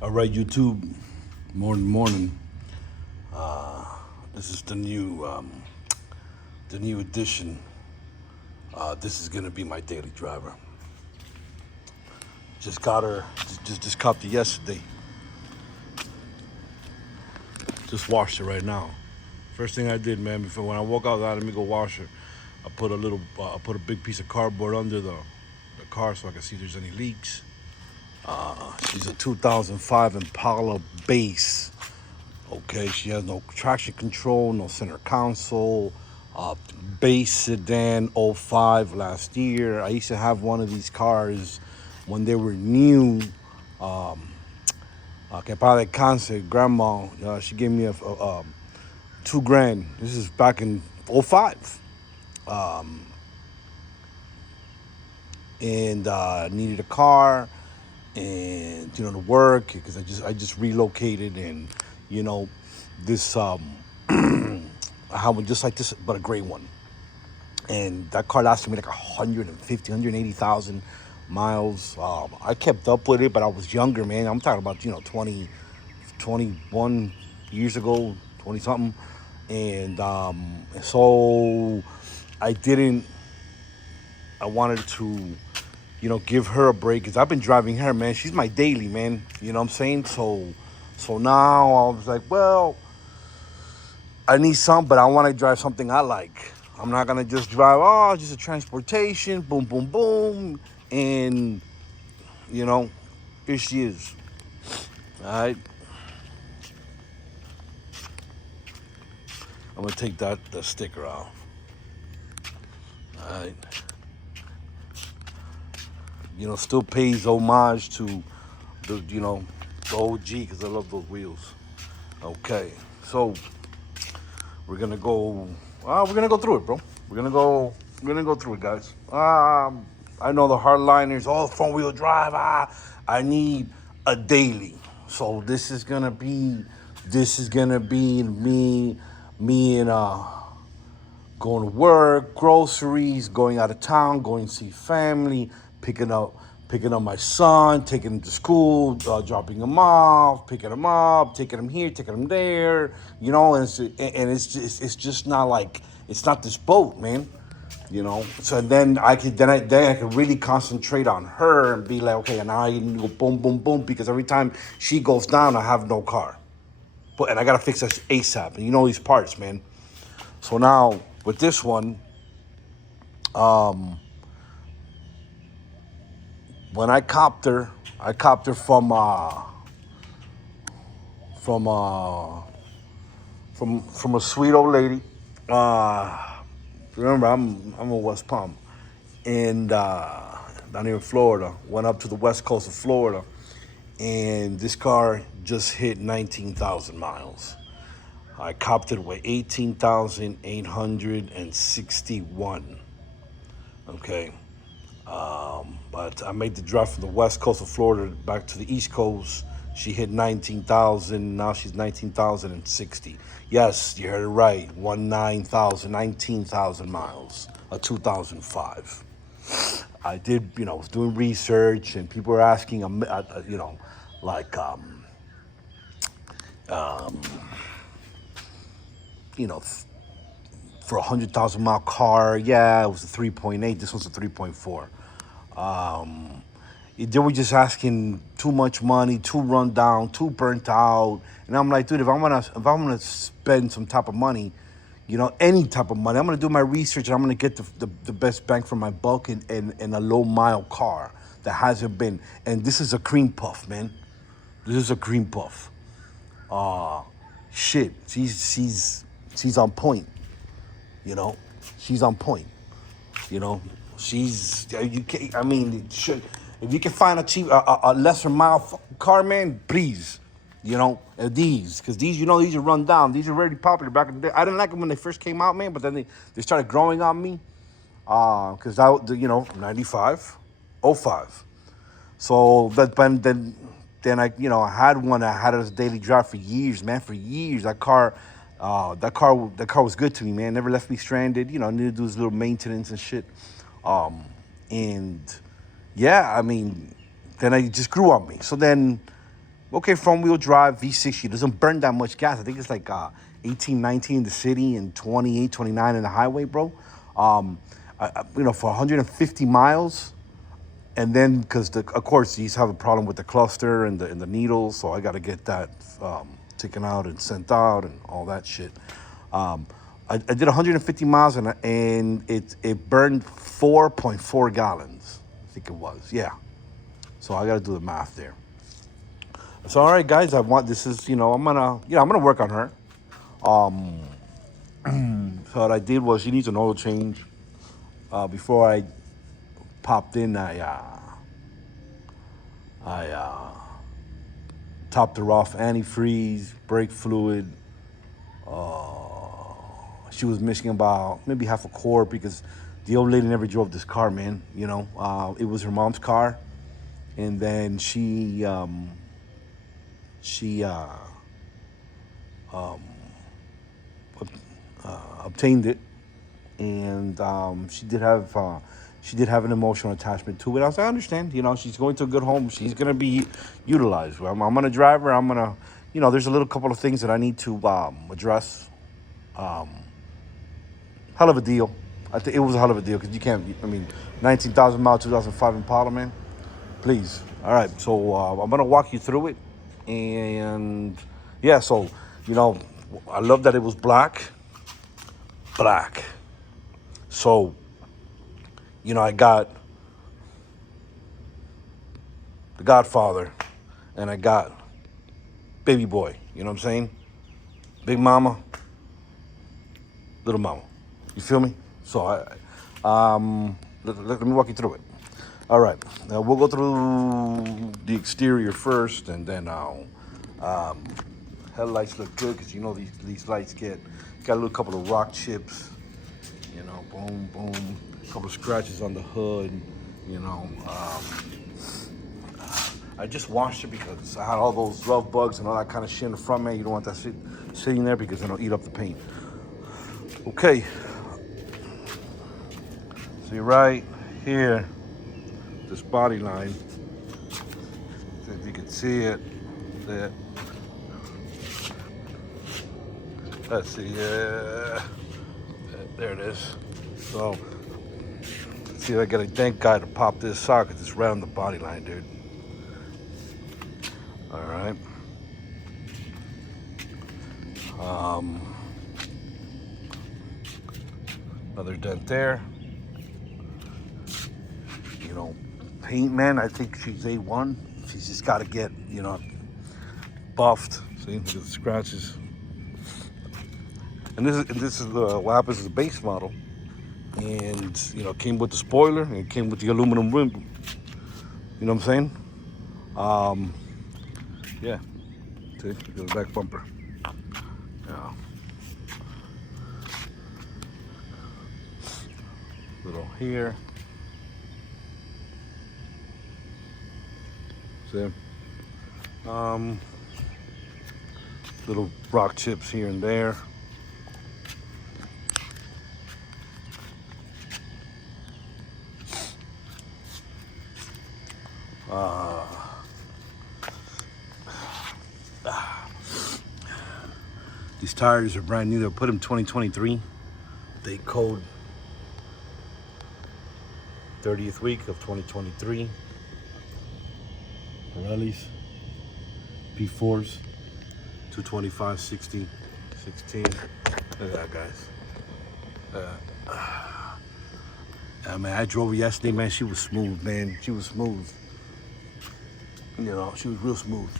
All right, YouTube. Morning. This is the new edition. This is gonna be my daily driver. Just got her. Just copped it yesterday. Just washed it right now. First thing I did, man, before when I walk out, let me go wash her. I put a big piece of cardboard under the car so I can see if there's any leaks. She's a 2005 Impala base. Okay, she has no traction control, no center console. Base sedan '05 last year. I used to have one of these cars when they were new. Que para descanse, grandma, she gave me a $2,000. This is back in '05, and needed a car and to work because I just relocated and you know this I have one just like this but a gray one, and that car lasted me like 150 180,000 miles. I kept up with it, but I was younger, man. I'm talking about 21 years ago, 20 something, and so I didn't I wanted to give her a break because I've been driving her, man. She's my daily, man. You know what I'm saying? So now I was like, well, I need some, but I want to drive something I like. I'm not gonna just drive, just a transportation, boom, boom, boom, and you know, here she is. All right, I'm gonna take the sticker off. All right, still pays homage to the OG because I love those wheels. Okay, so we're gonna go through it, bro. We're gonna go through it, guys. I know the hardliners, front wheel drive. I need a daily. So this is gonna be me and going to work, groceries, going out of town, going to see family, picking up my son, taking him to school, dropping him off, picking him up, taking him here, taking him there, and it's just not like it's not this boat, man. So then I could really concentrate on her and be like, okay, and now I can go boom, boom, boom, because every time she goes down, I have no car, and I gotta fix this ASAP, and these parts, man. So now with this one, when I copped her from from a sweet old lady. Remember, I'm in West Palm, and down here in Florida. Went up to the west coast of Florida, and this car just hit 19,000 miles. I copped it with 18,861. Okay. But I made the drive from the west coast of Florida back to the east coast. She hit 19,000. Now she's 19,060. Yes, you heard it right. 19,000 miles. A 2005. I did, was doing research, and people were asking, like, you know, for a 100,000 mile car. Yeah, it was a 3.8. This one's a 3.4. They were just asking too much money, too run down, too burnt out. And I'm like, dude, if I'm gonna spend some type of money, any type of money, I'm gonna do my research and I'm gonna get the best bang for my buck in a low mile car that hasn't been. And this is a cream puff, man. This is a cream puff. Shit, she's on point. You know, she's on point. You know, she's you can. I mean, should if you can find a cheap, a lesser mile car, man, please. These because these are run down. These are already popular back in the day. I didn't like them when they first came out, man, but then they started growing on me. Because I, 95, '05. So that then I had one. I had it as a daily drive for years, man. For years, that car was good to me, man. Never left me stranded. I needed to do this little maintenance and shit. And yeah, I mean, then it just grew on me. So then Okay, front-wheel drive, V6. She doesn't burn that much gas. I think it's like 18, 19 in the city and 28, 29 in the highway, bro. For 150 miles, and then because of course these have a problem with the cluster and the needles, so I got to get that taken out and sent out and all that shit. I did 150 miles and it burned 4.4 gallons. I think it was, yeah. So I got to do the math there. So all right, guys, I'm gonna work on her. So what I did was she needs an oil change. Before I popped in, I topped her off antifreeze, brake fluid. She was missing about maybe half a quart because the old lady never drove this car, man. It was her mom's car, and then she obtained it, and she did have an emotional attachment to it. I understand. She's going to a good home. She's gonna be utilized. I'm gonna drive her. I'm gonna, there's a little couple of things that I need to address. Hell of a deal. I think it was a hell of a deal because you can't. 19,000 mile 2005 Impala, man. Please. All right. So I'm gonna walk you through it, and yeah. So I love that it was black. So, I got the Godfather, and I got Baby Boy. You know what I'm saying? Big Mama, Little Mama. You feel me? So let me walk you through it. All right. Now we'll go through the exterior first, and then headlights look good because these lights got a little couple of rock chips. Boom, boom. A couple of scratches on the hood. I just washed it because I had all those love bugs and all that kind of shit in the front, man. You don't want that shit sitting there because it'll eat up the paint. Okay. See right here, this body line. If you can see it, there. Let's see, there it is. So, see, I gotta thank God to pop this socket. It's right on the body line, dude. All right. Another dent there. Paint, man, I think she's A1. She's just got to get, buffed. See, look at the scratches. And this is what happens is a base model, and it came with the spoiler and it came with the aluminum rim. You know what I'm saying? Yeah. See, look at the back bumper. Yeah. Little here. See? Little rock chips here and there. These tires are brand new. They put them 2023. They code 30th week of 2023. Pirellis, P4s, 225, 60, 16. Look at that, guys. Man, I drove her yesterday, man. She was smooth, man. She was smooth. She was real smooth.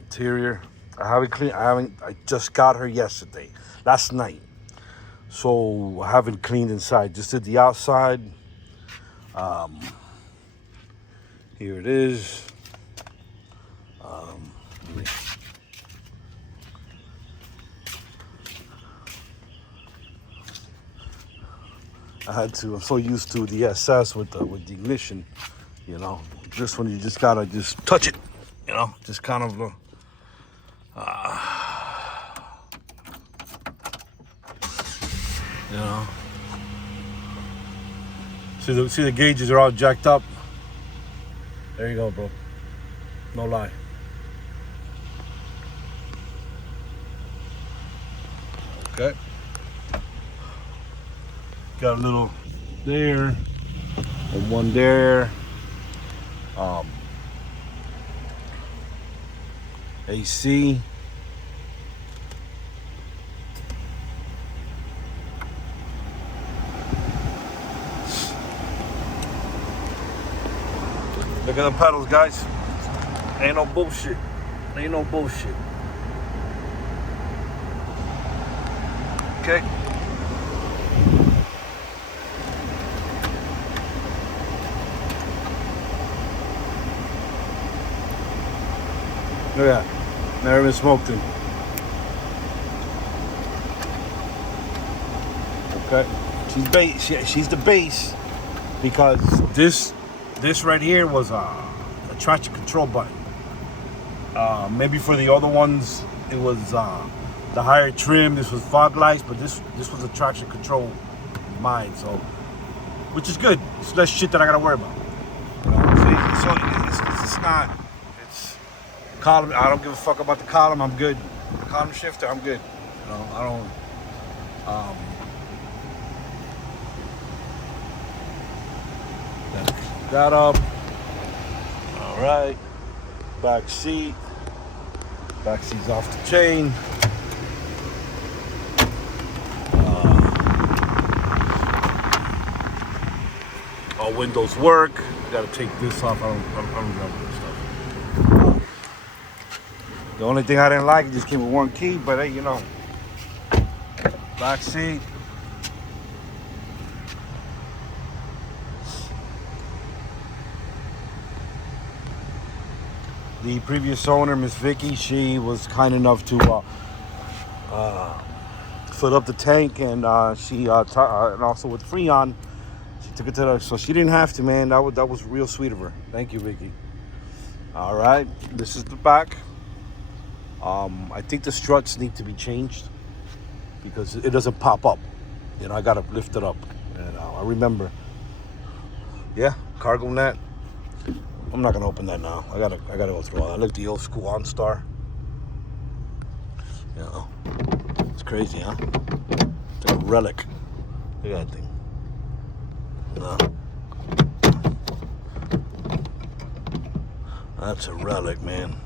Interior, I just got her last night. So I haven't cleaned inside, just did the outside. Here it is. I'm so used to the SS with the ignition, This one you just gotta just touch it, just kind of. You know. See the gauges are all jacked up. There you go, bro. No lie. Okay. Got a little there and one there. AC. Look at the pedals, guys. Ain't no bullshit. Ain't no bullshit. Okay. Look at that. Never even smoked him. Okay. She's the base because this right here was a traction control button. Maybe for the other ones it was the higher trim. This was fog lights, but this was a traction control mine. So, which is good. It's less shit that I gotta worry about. So it's not. It's column. I don't give a fuck about the column. I'm good. The column shifter. I'm good. You know, I don't. That up. All right. Back seat. Back seat's off the chain. All windows work. I gotta take this off. I don't remember this stuff. The only thing I didn't like, it just came with one key, but hey, you know. Back seat. The previous owner, Miss Vicky, she was kind enough to fill up the tank, and and also with Freon, she took it to the. So she didn't have to, man. That was real sweet of her. Thank you, Vicky. All right, this is the back. I think the struts need to be changed because it doesn't pop up. You know, I gotta lift it up, and I remember. Yeah, cargo net. I'm not gonna open that now. I gotta go through all that. Look, the old school OnStar. You know, it's crazy, huh? It's like a relic. Look at that thing. No. That's a relic, man.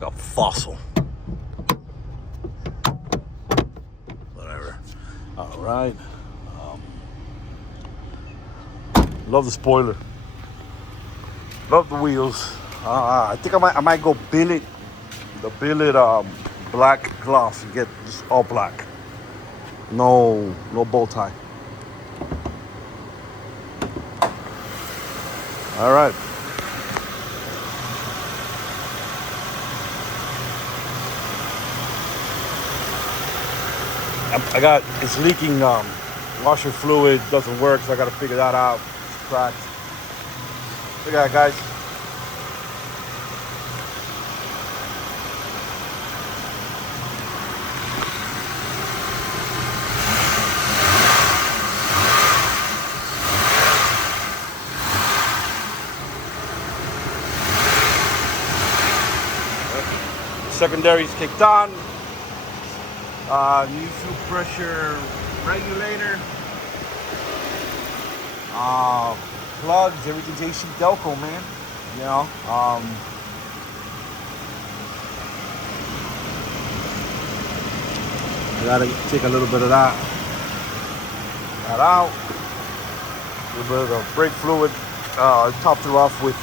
Like a fossil. Whatever. All right. Love the spoiler. Love the wheels. I think I might go billet black gloss and get just all black. No bow tie. All right. It's leaking washer fluid, doesn't work, so I gotta figure that out. It's cracked. Look at that, guys. Secondary's kicked on. New fuel pressure regulator. Plugs, everything's AC Delco, man. You know. I gotta take a little bit of that out. A little bit of the brake fluid. I topped it off with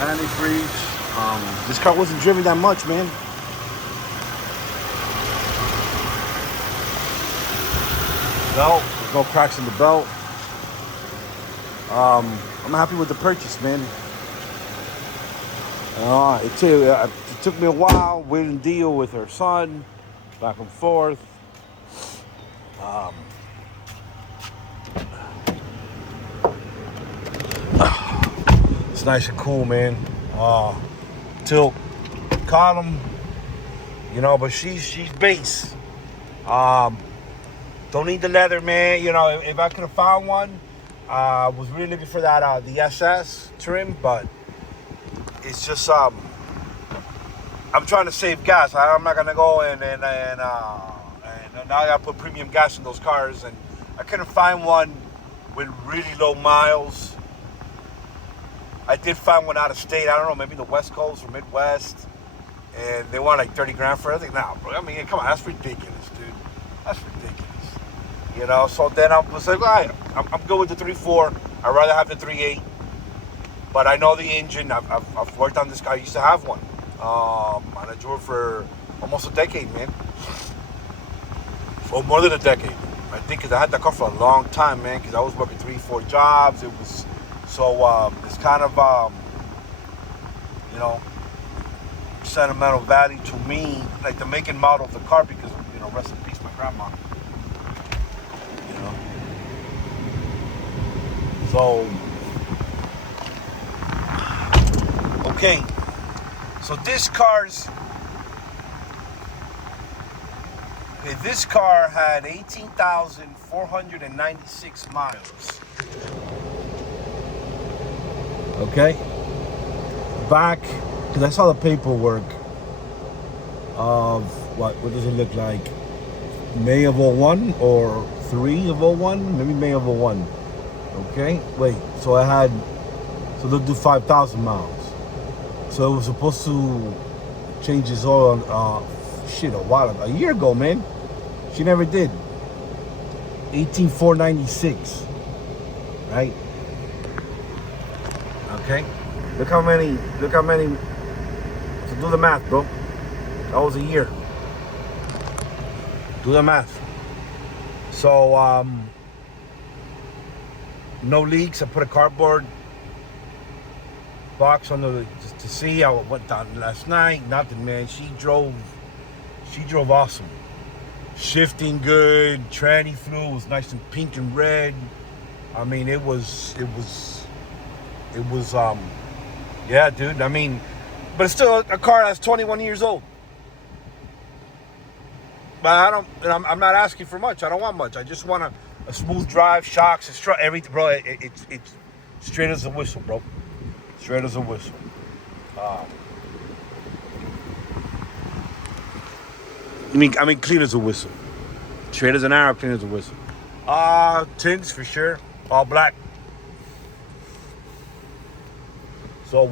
antifreeze. This car wasn't driven that much, man. No, there's no cracks in the belt. I'm happy with the purchase, man. It took me a while, waiting deal with her son, back and forth. It's nice and cool, man. Tilt column, You know, but she's base. Don't need the leather, man. You know, if I could have found one, was really looking for that the SS trim, but it's just I'm trying to save gas. I'm not gonna go and now I gotta put premium gas in those cars, and I couldn't find one with really low miles. I did find one out of state. I don't know, maybe the West Coast or Midwest, and they want like 30 grand for everything. Nah, bro. I mean, come on, that's ridiculous, dude. That's ridiculous. You know. So then I was like, all right, I'm good with the 3.4. I'd rather have the 3.8. But I know the engine. I've worked on this car. I used to have one, and I drove for almost a decade, man. For more than a decade, I think, because I had that car for a long time, man. Because I was working 3-4 jobs. It was so it's kind of you know, sentimental value to me, like the make and model of the car, because, you know, rest in peace, my grandma. You know, so okay, so this car had 18,496 miles. Okay, back, because I saw the paperwork of what does it look like? May of 01 or 3 of 01? Maybe May of 01. Okay, wait, so they'll do 5,000 miles. So it was supposed to change his oil a year ago, man. She never did. 18,496, right? Okay, look how many, so do the math, bro. That was a year. Do the math. So, no leaks. I put a cardboard box under to see how it went down last night. Nothing, man. She drove awesome. Shifting good. Tranny fluid was nice and pink and red. I mean, it was yeah, dude. I mean, but it's still a car that's 21 years old. But I'm not asking for much. I don't want much. I just want a smooth drive, shocks, everything, bro. It's straight as a whistle, bro. Straight as a whistle. I mean, clean as a whistle. Straight as an arrow, clean as a whistle. Tints for sure. All black. So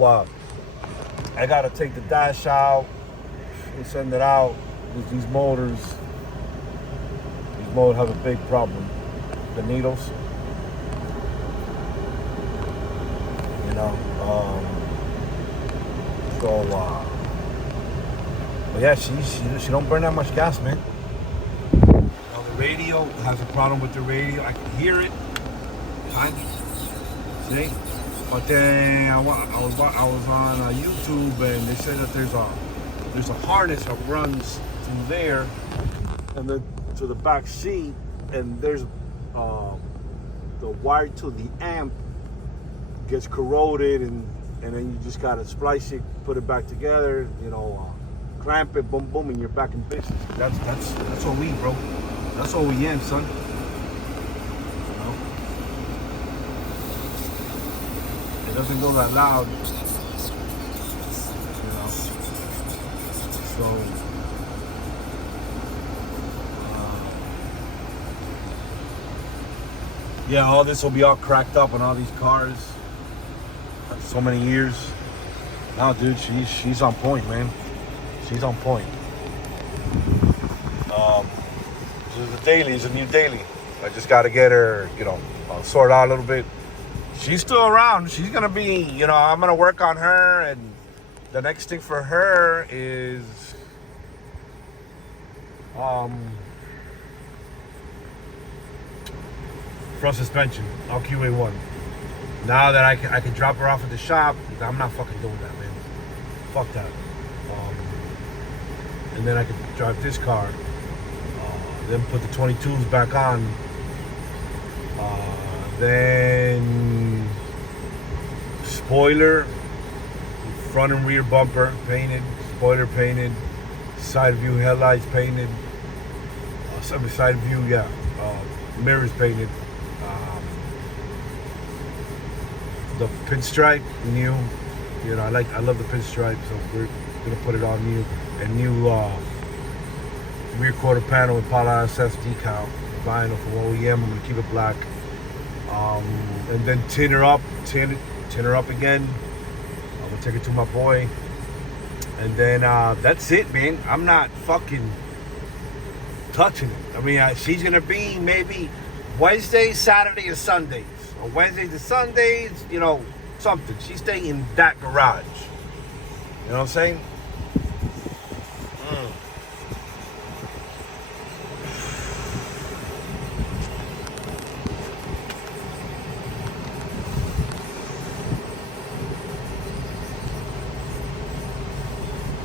I gotta take the dash out and send it out. These motors have a big problem. The needles, you know. But yeah, she don't burn that much gas, man. Now the radio has a problem with the radio. I can hear it, kind of. See. But then I was on YouTube, and they said that there's a harness that runs through there and then to the back seat, and there's the wire to the amp gets corroded, and then you just gotta splice it, put it back together, you know, clamp it, boom, boom, and you're back in business. That's what we, bro. That's what we in, son. It doesn't go that loud, you know. So, yeah, all this will be all cracked up on all these cars. After so many years. No, dude, she's on point, man. She's on point. The daily is a new daily. I just got to get her, you know, sort out a little bit. She's still around. She's gonna be, you know, I'm gonna work on her, and the next thing for her is front suspension, LQA1. Now that I can drop her off at the shop, I'm not fucking doing that, man. Fuck that. And then I can drive this car, then put the 22s back on, then spoiler, front and rear bumper painted, spoiler painted, Side view headlights painted. Side view, yeah. Mirrors painted. The pinstripe new. You know, I love the pinstripe, so we're gonna put it on new. And new rear quarter panel Impala SS decal, vinyl from OEM. I'm gonna keep it black. And then tin her up again. I'm gonna take it to my boy. And then that's it, man. I'm not fucking touching it. I mean, she's gonna be maybe Wednesdays, Saturdays, and Sundays. Or Wednesdays and Sundays, you know, something. She's staying in that garage. You know what I'm saying?